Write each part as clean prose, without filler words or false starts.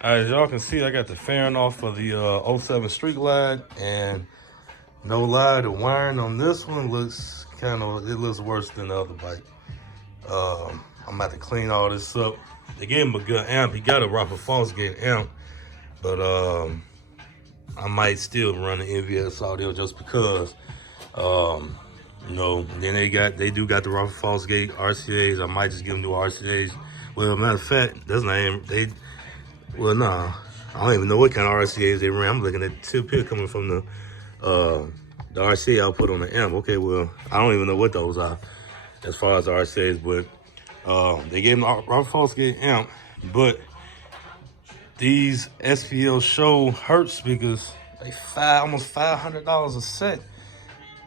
As y'all can see, I got the fairing off of the '07 Street Glide, and no lie, the wiring on this one looks it looks worse than the other bike. I'm about to clean all this up. They gave him a good amp. He got a Robert Fosgate amp, but I might still run the NVS audio just because. You know, then they do got the Robert Fosgate RCAs. I might just give them new RCAs. Well, matter of fact, that's not even well, nah, I don't even know what kind of RCAs they ran. I'm looking at the tip here coming from the RCA output on the amp. Okay, well, I don't even know what those are as far as the RCAs, but they gave him the Robert Fosgate amp, but these SPL Show Hertz speakers, they almost $500 a set.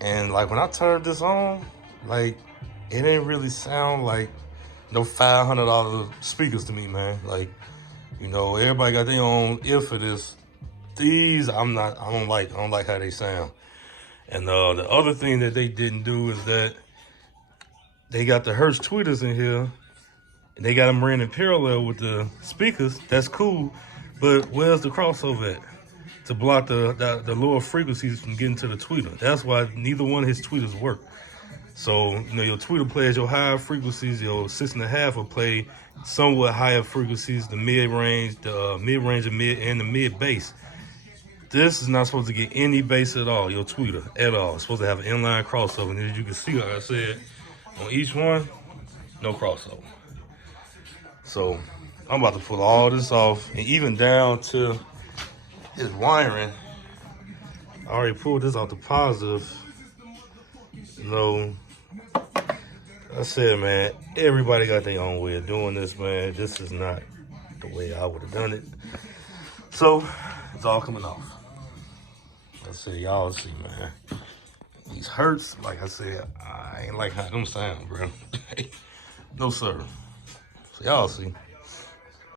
And like when I turned this on, like it didn't really sound like no $500 speakers to me, man. Like, you know, everybody got their own ear for this. These I don't like how they sound. And the other thing that they didn't do is that they got the Hertz tweeters in here, and they got them ran in parallel with the speakers. That's cool, but where's the crossover at to block the lower frequencies from getting to the tweeter? That's why neither one of his tweeters work. So, you know, your tweeter plays your higher frequencies, your 6.5 will play somewhat higher frequencies, the mid-range, and the mid-bass. This is not supposed to get any bass at all, your tweeter, at all. It's supposed to have an inline crossover. And as you can see, like I said, on each one, no crossover. So, I'm about to pull all this off, and even down to his wiring. I already pulled this off the positive. You know, I said, man, everybody got their own way of doing this, man. This is not the way I would have done it. So, it's all coming off. I said, y'all see, man. These Hertz, like I said, I ain't like how them sound, bro. No, sir. So, y'all see.